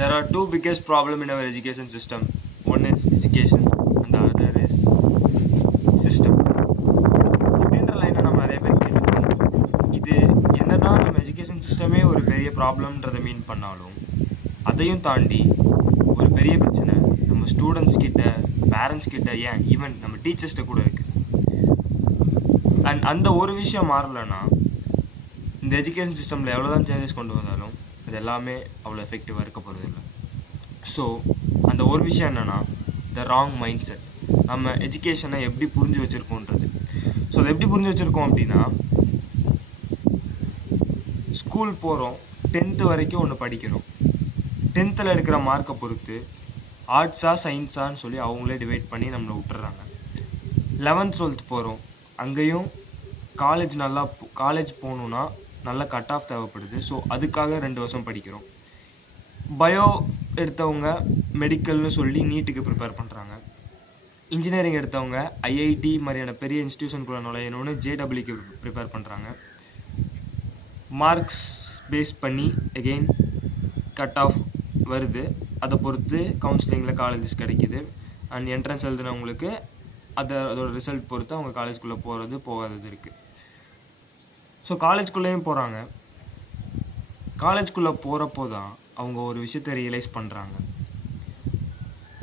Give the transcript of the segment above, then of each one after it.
There are two biggest problems in our education system. One is education and the other is system. அப்படின்ற லைனை நம்ம நிறைய பேர் கேட்டுருக்கோம். இது என்னதான் நம்ம எஜுகேஷன் சிஸ்டமே ஒரு பெரிய ப்ராப்ளம்ன்றதை மீன் பண்ணாலும் அதையும் தாண்டி ஒரு பெரிய பிரச்சனை நம்ம ஸ்டூடெண்ட்ஸ் கிட்ட, பேரண்ட்ஸ் கிட்ட, ஏன் ஈவன் நம்ம டீச்சர்ஸ்கிட்ட கூட இருக்குது. அண்ட் அந்த ஒரு விஷயம் மாறலைன்னா இந்த எஜுகேஷன் சிஸ்டமில் எவ்வளோ தான் சேஞ்சஸ் கொண்டு வந்தாலும் அது எல்லாமே அவ்வளோ எஃபெக்டிவாக இருக்க போகிறது இல்லை. ஸோ அந்த ஒரு விஷயம் என்னென்னா த ராங் மைண்ட் செட். நம்ம எஜுகேஷனை எப்படி புரிஞ்சு வச்சுருக்கோன்றது. ஸோ அதை எப்படி புரிஞ்சு வச்சுருக்கோம் அப்படின்னா, ஸ்கூல் போகிறோம், 10th வரைக்கும் ஒன்று படிக்கிறோம். 10th எடுக்கிற மார்க்கை பொறுத்து ஆர்ட்ஸா சயின்ஸான்னு சொல்லி அவங்களே டிவைட் பண்ணி நம்மளை விட்டுறாங்க. 11th 12th போகிறோம், அங்கேயும் காலேஜ் போகணுன்னா நல்ல கட் ஆஃப் தேவைப்படுது. ஸோ அதுக்காக 2 வருஷம் படிக்கிறோம். பயோ எடுத்தவங்க மெடிக்கல்னு சொல்லி நீட்டுக்கு ப்ரிப்பேர் பண்ணுறாங்க. இன்ஜினியரிங் எடுத்தவங்க ஐஐடி மாதிரியான பெரிய இன்ஸ்டியூஷனுக்குள்ள நுழையணும்னு ஜேடபிள்யூக்கு ப்ரிப்பேர் பண்ணுறாங்க. மார்க்ஸ் பேஸ் பண்ணி எகெயின் கட் ஆஃப் வருது. அதை பொறுத்து கவுன்சிலிங்கில் காலேஜஸ் கிடைக்கிது. அண்ட் என்ட்ரன்ஸ் எழுதுனவங்களுக்கு அதோட ரிசல்ட் பொறுத்து அவங்க காலேஜ்குள்ளே போகிறது போகாதது இருக்குது. ஸோ காலேஜ்குள்ளேயும் போகிறாங்க. காலேஜ்குள்ளே போகிறப்போ தான் அவங்க ஒரு விஷயத்தை ரியலைஸ் பண்ணுறாங்க.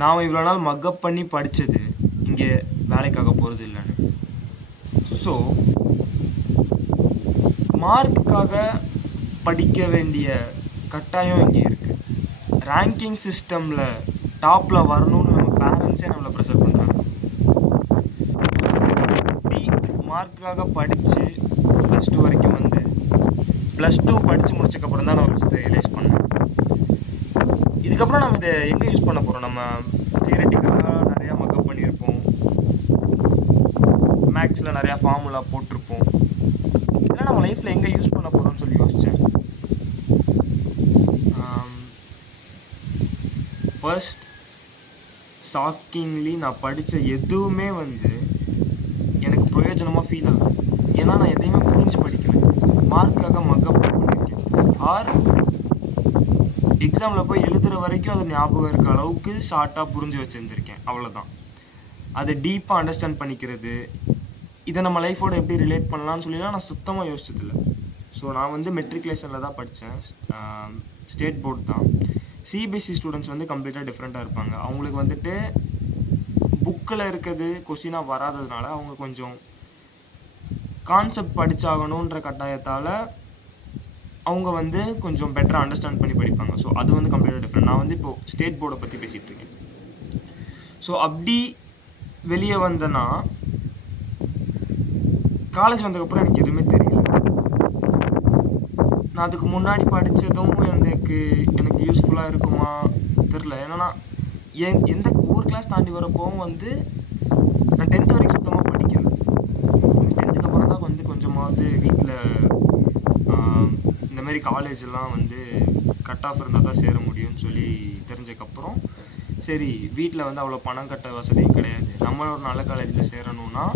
நாம் இவ்வளோ நாள் மக்கப் பண்ணி படித்தது இங்கே வேலைக்காக போகிறது இல்லைன்னு. ஸோ மார்க்குக்காக படிக்க வேண்டிய கட்டாயம் இங்கே இருக்குது. ரேங்கிங் சிஸ்டமில் டாப்பில் வரணும்னு நம்ம பேரண்ட்ஸே நம்மளை ப்ரெஷர் பண்ணுறாங்க. மார்க்குக்காக படித்து +2 வரைக்கும் வந்து +2 படித்து முடிச்சக்கப்புறம் தான் நான் ஒரு விஷயத்தை ரியலைஸ் பண்ணேன். இதுக்கப்புறம் நம்ம இதை எங்கே யூஸ் பண்ண போகிறோம்? நம்ம தியரட்டிக்கலாக நிறையா மக்கப் பண்ணியிருப்போம், மேக்ஸில் நிறையா ஃபார்முலா போட்டிருப்போம். இதெல்லாம் நம்ம லைஃப்பில் எங்கே யூஸ் பண்ண போகிறோம்னு சொல்லி யோசித்தேன். ஃபர்ஸ்ட் ஷாக்கிங்லி நான் படித்த எதுவுமே வந்து எனக்கு பிரயோஜனமாக ஃபீல் ஆகும். ஏன்னா நான் எதையுமே புரிஞ்சு படிக்கல, மார்க்காக மக்கப் பண்ணியிருக்கேன். ஆர் எக்ஸாமில் போய் எழுதுகிற வரைக்கும் அது ஞாபகம் இருக்க அளவுக்கு ஷார்ட்டாக புரிஞ்சு வச்சுருந்துருக்கேன், அவ்வளோதான். அதை டீப்பாக அண்டர்ஸ்டாண்ட் பண்ணிக்கிறது, இதை நம்ம லைஃபோட எப்படி ரிலேட் பண்ணலான்னு சொல்லிலாம் நான் சுத்தமாக யோசிச்சதில்லை. ஸோ நான் வந்து மெட்ரிகுலேஷனில் தான் படித்தேன், ஸ்டேட் போர்டு தான். சிபிஎஸ்சி ஸ்டூடெண்ட்ஸ் வந்து கம்ப்ளீட்டாக டிஃப்ரெண்ட்டாக இருப்பாங்க. அவங்களுக்கு வந்துட்டு புக்கில் இருக்கிறது கொஸ்டினாக வராததுனால அவங்க கொஞ்சம் கான்செப்ட் படித்தாகணுன்ற கட்டாயத்தால் அவங்க வந்து கொஞ்சம் பெட்டராக அண்டர்ஸ்டாண்ட் பண்ணி படிப்பாங்க. ஸோ அது வந்து கம்ப்ளீட்டாக டிஃப்ரெண்ட். நான் வந்து இப்போது ஸ்டேட் போர்டை பற்றி பேசிகிட்டு இருக்கேன். ஸோ அப்படி வெளியே வந்தேன்னா காலேஜ் வந்ததுக்கப்புறம் எனக்கு எதுவுமே தெரியல. நான் அதுக்கு முன்னாடி படித்ததும் எனக்கு யூஸ்ஃபுல்லாக இருக்குமா தெரில. ஏன்னா எந்த ஒரு கிளாஸ் தாண்டி வரப்போவும் வந்து நான் 10th வரைக்கும் சுத்தமாக படிக்கல. 10th அப்புறம் தான் வந்து கொஞ்சமாவது வீட்டில் இந்தமாரி காலேஜெல்லாம் வந்து கட் ஆஃப் இருந்தால் தான் சேர முடியும்னு சொல்லி தெரிஞ்சக்கப்புறம், சரி வீட்டில் வந்து அவ்வளோ பணம் கட்ட வசதியும் கிடையாது, நம்ம ஒரு நல்ல காலேஜில் சேரணும்னா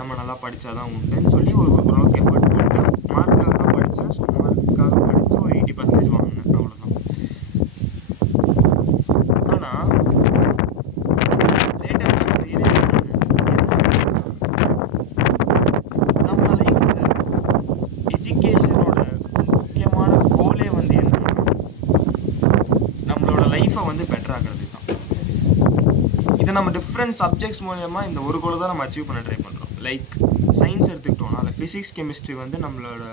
நம்ம நல்லா படித்தா தான் உண்டுன்னு சொல்லி ஓரளவுக்கு எஃபர்ட் போட்டு மார்க்காக தான் படித்தேன். ஸோ மார்க்காக படித்து ஒரு 80% வாங்கினேன், அவ்வளோதான். ஆனால் நம்ம லைஃப்பில் எஜுகேஷனோட முக்கியமான கோலே வந்து என்னன்னா நம்மளோட லைஃப்பை வந்து பெட்டராகிறது தான். இதை நம்ம டிஃப்ரெண்ட் சப்ஜெக்ட்ஸ் மூலமா இந்த ஒரு கோலை தான் நம்ம அச்சீவ் பண்ண ட்ரை பண்ணுறோம். லைக் சயின்ஸ் எடுத்துக்கிட்டோம்னா அதில் ஃபிசிக்ஸ், கெமிஸ்ட்ரி வந்து நம்மளோட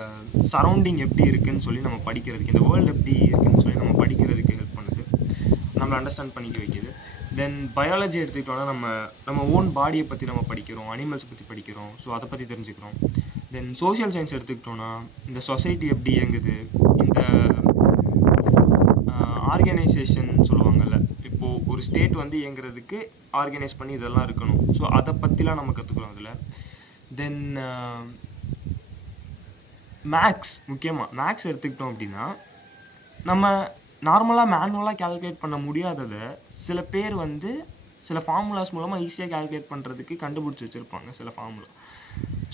சரௌண்டிங் எப்படி இருக்குதுன்னு சொல்லி நம்ம படிக்கிறதுக்கு, இந்த வேர்ல்டு எப்படி இருக்குதுன்னு சொல்லி நம்ம படிக்கிறதுக்கு ஹெல்ப் பண்ணுது, நம்மளை அண்டர்ஸ்டாண்ட் பண்ணிக்க வைக்கிது. தென் பயாலஜி எடுத்துக்கிட்டோம்னா நம்ம ஓன் பாடியை பற்றி நம்ம படிக்கிறோம், அனிமல்ஸ் பற்றி படிக்கிறோம், ஸோ அதை பற்றி தெரிஞ்சுக்கிறோம். தென் சோஷியல் சயின்ஸ் எடுத்துக்கிட்டோன்னா இந்த சொசைட்டி எப்படி இயங்குது, இந்த ஆர்கனைசேஷன் சொல்லுவாங்கள்ல, இப்போது ஒரு ஸ்டேட் வந்து இயங்குறதுக்கு ஆர்கனைஸ் பண்ணி இதெல்லாம் இருக்கணும். ஸோ அதை பற்றிலாம் நம்ம கற்றுக்குறோம் அதில். தென் மேக்ஸ், முக்கியமாக மேக்ஸ் எடுத்துக்கிட்டோம் அப்படின்னா நம்ம நார்மலாக மேனுவலாக கால்குலேட் பண்ண முடியாததை சில பேர் வந்து சில ஃபார்முலாஸ் மூலமாக ஈஸியாக கால்குலேட் பண்ணுறதுக்கு கண்டுபிடிச்சி வச்சுருப்பாங்க சில ஃபார்முலா.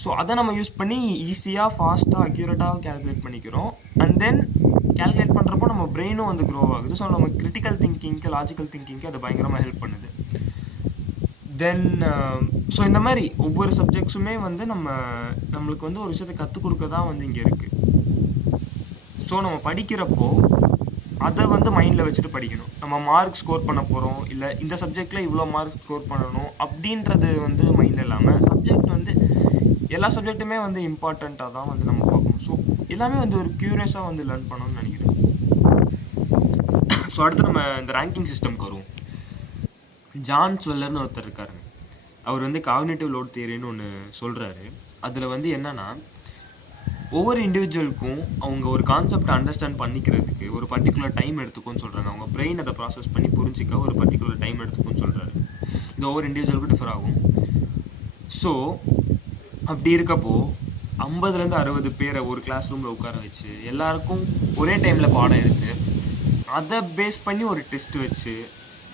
ஸோ அதை நம்ம யூஸ் பண்ணி ஈஸியாக, ஃபாஸ்ட்டாக, அக்யூரேட்டாக கால்குலேட் பண்ணிக்கிறோம். அண்ட் தென் கால்குலேட் பண்ணுறப்போ நம்ம பிரெயினும் வந்து க்ரோ ஆகுது. ஸோ நம்ம கிரிட்டிக்கல் திங்கிங்க்கு, லாஜிக்கல் திங்கிங்க்கு அது பயங்கரமாக ஹெல்ப் பண்ணுது. தென் ஸோ இந்த மாதிரி ஒவ்வொரு சப்ஜெக்ட்ஸுமே வந்து நம்மளுக்கு வந்து ஒரு விஷயத்தை கற்றுக் கொடுக்க தான் வந்து இங்கே இருக்குது. ஸோ நம்ம படிக்கிறப்போ அதை வந்து மைண்டில் வச்சுட்டு படிக்கணும். நம்ம மார்க் ஸ்கோர் பண்ண போகிறோம், இல்லை இந்த சப்ஜெக்டில் இவ்வளோ மார்க் ஸ்கோர் பண்ணணும் அப்படின்றது வந்து மைண்டில் இல்லாமல், சப்ஜெக்ட் வந்து எல்லா சப்ஜெக்ட்டுமே வந்து இம்பார்ட்டண்ட்டாக தான் வந்து நம்ம பார்க்கணும். ஸோ எல்லாமே வந்து ஒரு க்யூரியஸாக வந்து லேர்ன் பண்ணணும்னு நினைக்கிறேன். ஸோ அடுத்து நம்ம இந்த ரேங்கிங் சிஸ்டம்க்கு வருவோம். ஜான் ஸ்வெல்லர்னு ஒருத்தர் இருக்காரு. அவர் வந்து காக்னிட்டிவ் லோட் தியரின்னு ஒன்று சொல்கிறாரு. அதில் வந்து என்னென்னா, ஒவ்வொரு இண்டிவிஜுவலுக்கும் அவங்க ஒரு கான்செப்டை அண்டர்ஸ்டாண்ட் பண்ணிக்கிறதுக்கு ஒரு பர்டிகுலர் டைம் எடுத்துக்கும்னு சொல்கிறாங்க. அவங்க பிரெயின் அதை ப்ராசஸ் பண்ணி புரிஞ்சிக்க ஒரு பர்டிகுலர் டைம் எடுத்துக்கும்னு சொல்கிறாரு. இது ஒவ்வொரு இண்டிவிஜுவலுக்கும் டிஃபர் ஆகும். ஸோ அப்படி இருக்கப்போ 50லேருந்து 60 பேரை ஒரு கிளாஸ் ரூமில் உட்கார வச்சு எல்லாருக்கும் ஒரே டைமில் பாடம் எடுத்து அதை பேஸ் பண்ணி ஒரு டெஸ்ட் வச்சு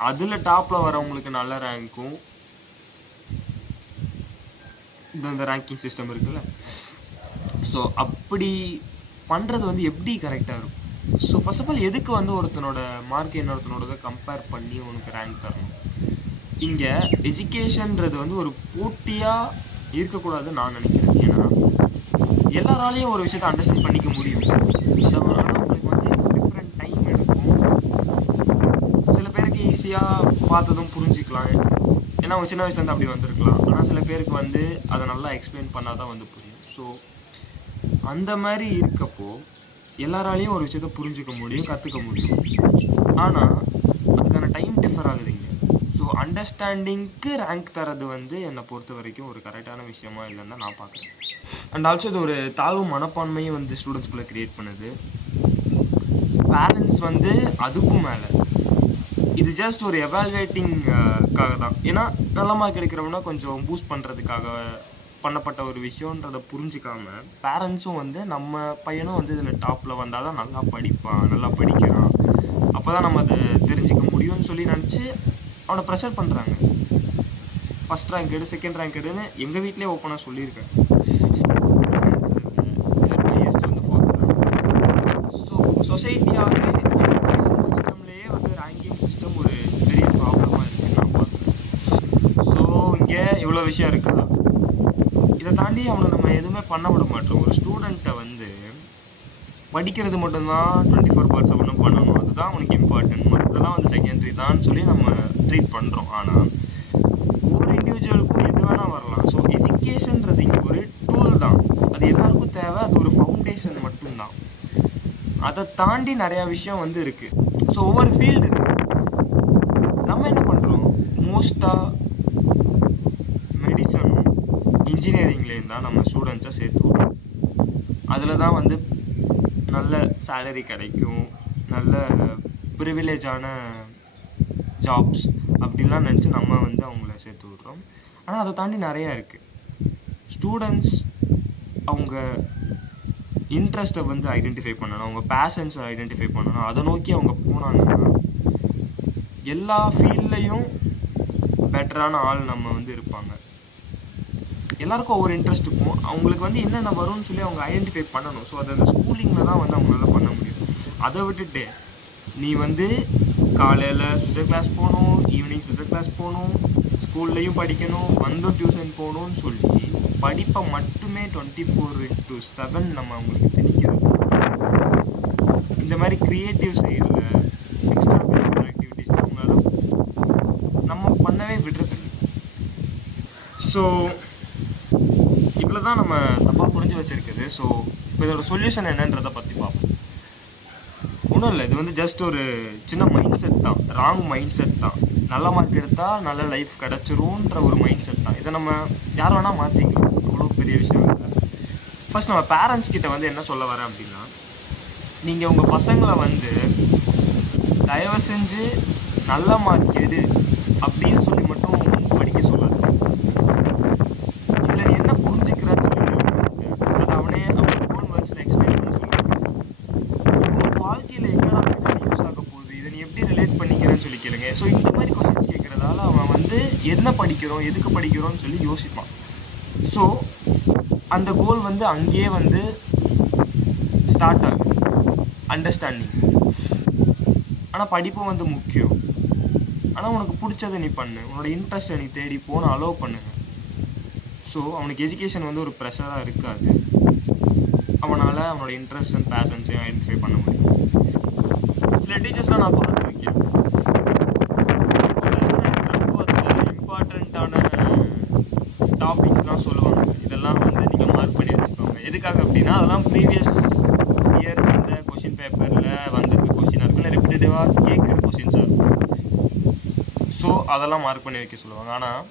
அதில் டாப்பில் வரவங்களுக்கு நல்ல ரேங்க்கும், இந்த ரேங்கிங் சிஸ்டம் இருக்குல்ல, ஸோ அப்படி பண்ணுறது வந்து எப்படி கரெக்டாக இருக்கும்? ஸோ ஃபர்ஸ்ட் ஆஃப் ஆல் எதுக்கு வந்து ஒருத்தனோட மார்க் இன்னொருத்தனோட கம்பேர் பண்ணி உனக்கு ரேங்க் தரணும்? இங்கே எஜுகேஷன்றது வந்து ஒரு போட்டியாக இருக்கக்கூடாதுன்னு நான் நினைக்கிறேன். ஏன்னா எல்லாராலையும் ஒரு விஷயத்தை அண்டர்ஸ்டாண்ட் பண்ணிக்க முடியும். அதை ஆனால் உங்களுக்கு வந்து டிஃப்ரெண்ட் டைம் எடுக்கும். சில பேருக்கு ஈஸியாக பார்த்ததும் புரிஞ்சிக்கலாம், ஏன்னா அவங்க சின்ன வயசுலேருந்து அப்படி வந்திருக்கலாம். ஆனால் சில பேருக்கு வந்து அதை நல்லா எக்ஸ்பிளைன் பண்ணால் தான் வந்து புரியும். ஸோ அந்த மாதிரி இருக்கப்போ எல்லாராலையும் ஒரு விஷயத்த புரிஞ்சுக்க முடியும், கற்றுக்க முடியும். ஆனால் அதுக்கான டைம் டிஃபர் ஆகுதுங்க. ஸோ அண்டர்ஸ்டாண்டிங்க்கு ரேங்க் தரது வந்து என்னை பொறுத்த வரைக்கும் ஒரு கரெக்டான விஷயமா இல்லைன்னு தான் நான் பார்க்குறேன். அண்ட் ஆல்சோ இது ஒரு தாழ்வு மனப்பான்மையும் வந்து ஸ்டூடெண்ட்ஸ்குள்ளே க்ரியேட் பண்ணுது. பேரண்ட்ஸ் வந்து அதுக்கும் மேலே இது ஜஸ்ட் ஒரு எவால்வேட்டிங்காக தான். ஏன்னா நல்ல மார்க் எடுக்கிறவனா கொஞ்சம் பூஸ்ட் பண்ணுறதுக்காக பண்ணப்பட்ட ஒரு விஷயன்றதை புரிஞ்சிக்காம பேரண்ட்ஸும் வந்து நம்ம பையனும் வந்து இதில் டாப்பில் வந்தால் தான் நல்லா படிப்பான், நல்லா படிக்கிறான், அப்போ தான் நம்ம அதை தெரிஞ்சிக்க முடியும்னு சொல்லி நினச்சி அவனை ப்ரெஷர் பண்ணுறாங்க. ஃபஸ்ட் ரேங்க் எடு, செகண்ட் ரேங்க் எடுன்னு எங்கள் வீட்டிலே ஓப்பனாக சொல்லியிருக்கேன். ஹையஸ்ட் வந்து 4th ரேங்க். ஸோ சொசைட்டியாகவே எஜுகேஷன் சிஸ்டம்லேயே வந்து ரேங்கிங் சிஸ்டம் ஒரு பெரிய ப்ராப்ளமாக இருக்குன்னு நான் பார்க்குறேன். ஸோ இங்கே இவ்வளோ விஷயம் இருக்கா, இதை தாண்டி அவனை நம்ம எதுவுமே பண்ண விட மாட்டோம். ஒரு ஸ்டூடெண்ட்டை வந்து படிக்கிறது மட்டும்தான் 24/7 பண்ணணும், அதுதான் அவனுக்கு இம்பார்ட்டன்ட், மற்றதெல்லாம் வந்து செகண்டரி தான் சொல்லி நம்ம ட்ரீட் பண்ணுறோம். ஆனால் ஒவ்வொரு இண்டிவிஜுவலுக்கும் எது வேணால் வரலாம். ஸோ எஜுகேஷன்றது இங்கே ஒரு டூல் தான், அது எல்லாருக்கும் தேவை, அது ஒரு ஃபவுண்டேஷன் மட்டும்தான். அதை தாண்டி நிறையா விஷயம் வந்து இருக்குது. ஸோ ஒவ்வொரு ஃபீல்டு இருக்குது. நம்ம என்ன பண்ணுறோம், மோஸ்ட்டாக மெடிசனும் இன்ஜினியரிங்லேயும் தான் நம்ம ஸ்டூடெண்ட்ஸை சேர்த்து விடுறோம். அதில் தான் வந்து நல்ல சேலரி கிடைக்கும், நல்ல ப்ரிவிலேஜான ஜாப்ஸ் அப்படின்லாம் நினச்சி நம்ம வந்து அவங்கள சேர்த்து விட்றோம். ஆனால் அதை தாண்டி நிறையா இருக்குது. ஸ்டூடெண்ட்ஸ் அவங்க இன்ட்ரெஸ்ட்டை வந்து ஐடென்டிஃபை பண்ணணும், அவங்க பேஷன்ஸை ஐடென்டிஃபை பண்ணணும். அதை நோக்கி அவங்க போனாங்கன்னா எல்லா ஃபீல்ட்லேயும் பெட்டரான ஆள் நம்ம வந்து இருப்பாங்க. எல்லாருக்கும் ஒவ்வொரு இன்ட்ரெஸ்ட் இருக்கும், அவங்களுக்கு வந்து என்னென்ன வரும்னு சொல்லி அவங்க ஐடென்டிஃபை பண்ணணும். ஸோ அதை அந்த ஸ்கூலிங்கில் தான் வந்து அவங்களால பண்ண முடியும். அதை விட்டுட்டு நீ வந்து காலையில் ஸ்பெஷல் கிளாஸ் போகணும், ஈவினிங் ஸ்பெஷல் கிளாஸ் போகணும், ஸ்கூல்லையும் படிக்கணும், வந்தும் டியூஷன் போகணும்னு சொல்லி படிப்பை மட்டுமே 24/7 நம்ம அவங்களுக்கு திணிக்கிறது. இந்த மாதிரி க்ரியேட்டிவ் சைடில் எக்ஸ்ட்ரா கரிக்குலர் ஆக்டிவிட்டீஸ் அவங்களால நம்ம பண்ணவே விடுறது. ஸோ இவ்வளோ தான் நம்ம தப்பாக புரிஞ்சு வச்சுருக்குது. ஸோ இப்போ இதோட சொல்யூஷன் என்னன்றதை பற்றி பார்ப்போம். ஒன்றும் இல்லை, இது வந்து ஜஸ்ட் ஒரு சின்ன மைண்ட் செட் தான், ராங் மைண்ட் செட் தான். நல்ல மார்க் எடுத்தால் நல்ல லைஃப் கிடச்சிரும்ன்ற ஒரு மைண்ட் செட் தான். இதை நம்ம யார் வேணால் மாற்றிக்கலாம், அவ்வளோ பெரிய விஷயம் இல்லை. ஃபர்ஸ்ட் நம்ம பேரண்ட்ஸ் கிட்ட வந்து என்ன சொல்ல வரேன் அப்படின்னா, நீங்கள் உங்கள் பசங்களை வந்து தயவு செஞ்சு நல்ல மார்க் எடு அப்படின்னு சொல்லி மட்டும் படிக்க சொல்லாது. இதில் நீ என்ன புரிஞ்சுக்கிறன்னு சொல்லி அதை அவனே அவன் ஓன் வேர்ட்ஸில் எக்ஸ்பிளைன் பண்ண சொல்லுவாங்க. உங்கள் வாழ்க்கையில் எங்கடா யூஸ் ஆக போகுது, இதை நீ எப்படி ரிலேட் பண்ணிக்கிறேன்னு சொல்லி கேளுங்க. ஸோ இந்த மாதிரி கொஸ்டின்ஸ் கேட்குறதால அவன் வந்து என்ன படிக்கிறோம், எதுக்கு படிக்கிறோன்னு சொல்லி யோசிப்பான். ஸோ அந்த கோல் வந்து அங்கேயே வந்து ஸ்டார்ட் ஆகுது. அண்டர்ஸ்டாண்டிங். ஆனால் படிப்பு வந்து முக்கியம். ஆனால் உனக்கு பிடிச்சதை நீ பண்ணு, உன்னோட இன்ட்ரெஸ்ட்டை நீ தேடி போன அலோவ் பண்ணுங்க. ஸோ அவனுக்கு எஜுகேஷன் வந்து ஒரு ப்ரெஷராக இருக்காது. அவனால் அவனோட இன்ட்ரெஸ்ட் அண்ட் பேஷன்ஸையும் ஐடென்டிஃபை பண்ண முடியும். சில டீச்சர்ஸ்லாம் நான் பார்த்துருக்கேன், இம்பார்ட்டண்ட்டான டாபிக்ஸ்லாம் சொல்லுவாங்க, இதெல்லாம் வந்து நீங்கள் மார்க் பண்ணி வச்சுக்கோங்க. எதுக்காக அப்படின்னா அதெல்லாம் ப்ரீவியஸ் இயர் வந்த கொஷின் பேப்பரில் வந்திருக்க கொஷினாக இருக்கும், இல்லை ரிப்பீட்டடிவாக கேட்குற கொஷின்ஸாக இருக்கும். ஸோ அதெல்லாம் மார்க் பண்ணி வைக்க சொல்லுவாங்க. ஆனால்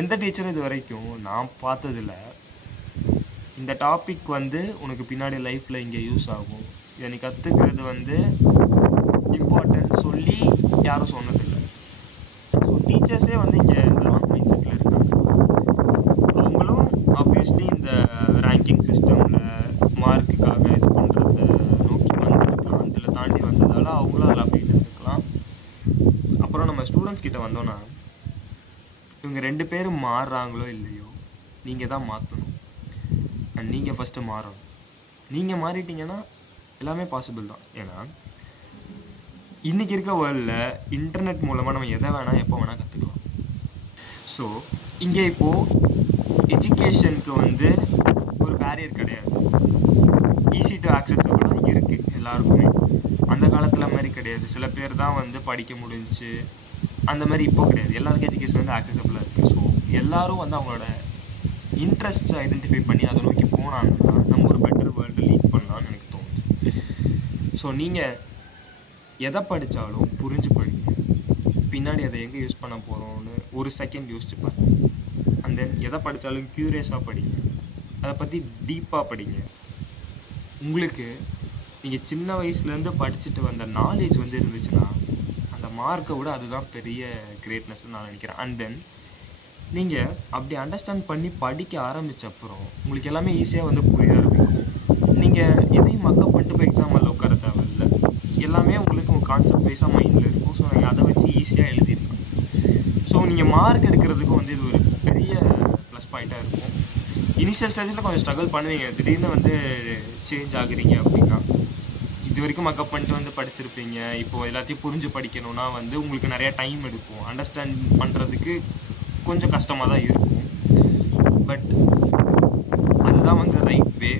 எந்த டீச்சரும் இது வரைக்கும் நான் பார்த்ததில்ல, இந்த டாபிக் வந்து உனக்கு பின்னாடி லைஃப்பில் இங்கே யூஸ் ஆகும், இதை நீ கற்றுக்கிறது வந்து இம்பார்ட்டன்ட் சொல்லி யாரும் சொன்னதில்லை. ஸோ டீச்சர்ஸே வந்து இங்கே இந்த ராங் மைண்ட் செட்டில் இருக்காங்க. அவங்களும் ஆப்வியஸ்லி இந்த ரேங்கிங் சிஸ்டமில் மார்க்குக்காக இது பண்ணுறத நோக்கி வந்துருக்கலாம், அதில் தாண்டி வந்ததால் அவங்களும் அதில் அஃபெக்ட் இருக்கலாம். அப்புறம் நம்ம ஸ்டூடெண்ட்ஸ் கிட்ட வந்தோன்னா, இவங்க 2 பேரும் மாறுறாங்களோ இல்லையோ நீங்கள் தான் மாற்றணும். அண்ட் நீங்கள் ஃபஸ்ட்டு மாறணும். நீங்கள் மாறிட்டீங்கன்னா எல்லாமே பாசிபிள் தான். ஏன்னா இன்றைக்கி இருக்க வேர்ல்டில் இன்டர்நெட் மூலமாக நம்ம எதை வேணால் எப்போ வேணால் கற்றுக்கலாம். ஸோ இங்கே இப்போது எஜுகேஷனுக்கு வந்து ஒரு பேரியர் கிடையாது, ஈஸி டு ஆக்சஸபிளாக இருக்குது எல்லாருக்குமே. அந்த காலத்தில் மாதிரி கிடையாது, சில பேர் தான் வந்து படிக்க முடிஞ்சு, அந்த மாதிரி இப்போ கிடையாது. எல்லாருக்கும் எஜுகேஷன் வந்து ஆக்சஸபிளாக இருக்குது. ஸோ எல்லோரும் வந்து அவங்களோட இன்ட்ரெஸ்ட்ஸை ஐடென்டிஃபை பண்ணி அதை நோக்கி போனாங்கன்னா நம்ம ஒரு பெட்டர் வேர்ல்டு லீட் பண்ணலான்னு எனக்கு தோணுது. ஸோ நீங்கள் எதை படித்தாலும் புரிஞ்சு படிங்க, பின்னாடி அதை எங்கே யூஸ் பண்ண போகிறோன்னு ஒரு செகண்ட் யோசிச்சு பாருங்க. அண்ட் தென் எதை படித்தாலும் க்யூரியஸாக படிங்க, அதை பற்றி டீப்பாக படிங்க. உங்களுக்கு நீங்கள் சின்ன வயசுலேருந்து படிச்சுட்டு வந்த நாலேஜ் வந்து இருந்துச்சுன்னா அந்த மார்க்கை விட அதுதான் பெரிய கிரேட்னஸ்ன்னு நான் நினைக்கிறேன். அண்ட் தென் நீங்கள் அப்படி அண்டர்ஸ்டாண்ட் பண்ணி படிக்க ஆரம்பித்தப்பறம் உங்களுக்கு எல்லாமே ஈஸியாக வந்து புரிய ஆரம்பிக்கும். நீங்கள் எதையும் மக்கப் பண்ணிட்டு போய் எக்ஸாம் எல்லாம் உட்கார தேவையில்லை, எல்லாமே உங்களுக்கு உங்கள் கான்செப்ட் வைஸாக மைண்டில் இருக்கும். ஸோ நீங்கள் அதை வச்சு ஈஸியாக எழுதிடலாம். ஸோ நீங்கள் மார்க் எடுக்கிறதுக்கும் வந்து இது ஒரு பெரிய ப்ளஸ் பாயிண்ட்டாக இருக்கும். இனிஷியல் ஸ்டேஜில் கொஞ்சம் ஸ்ட்ரகிள் பண்ணுவீங்க, திடீர்னு வந்து சேஞ்ச் ஆகுறீங்க அப்படின்னா. இது வரைக்கும் மக்கப் பண்ணிட்டு வந்து படிச்சிருப்பீங்க, இப்போது எல்லாத்தையும் புரிஞ்சு படிக்கணும்னா வந்து உங்களுக்கு நிறையா டைம் எடுக்கும், அண்டர்ஸ்டாண்ட் பண்ணுறதுக்கு கொஞ்சம் கஷ்டமாக தான் இருக்கும். பட் அதுதான் வந்து ரைட் வே,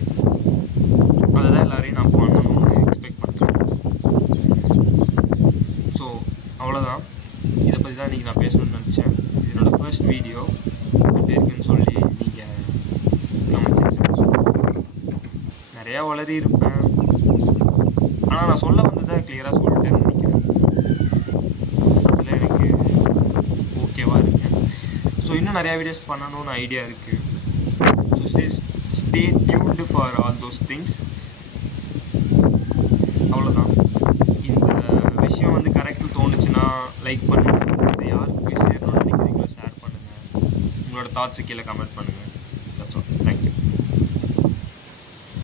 அதுதான் எல்லோரையும் நான் பண்ணணும்னு எக்ஸ்பெக்ட் பண்ணுறேன். ஸோ அவ்வளோதான், இதை பற்றி தான் இன்றைக்கி நான் பேசணும்னு நினச்சேன். என்னோடய ஃபர்ஸ்ட் வீடியோ எப்படி இருக்குன்னு சொல்லி நீங்கள் கமெண்ட் செக்ஷனில் சொல்லுங்கள். நிறையா வளரி இருப்பேன், ஆனால் நான் சொல்ல வந்ததை கிளியராக சொல்லிட்டேன்னு நினைக்கிறேன். அதில் எனக்கு ஓகேவாக இருக்கேன். ஸோ இன்னும் நிறையா வீடியோஸ் பண்ணணும்னு ஐடியா இருக்குது. So stay tuned for all those things. அவ்வளோதான். இந்த விஷயம் வந்து கரெக்டாக தோணுச்சுன்னா லைக் பண்ணுங்கள், இதை யாருக்கு போய் சேரணும்னு நினைக்கிறீங்களோ ஷேர் பண்ணுங்கள், உங்களோட தாட்ஸு கீழே கமெண்ட் பண்ணுங்கள். That's all. தேங்க்யூ.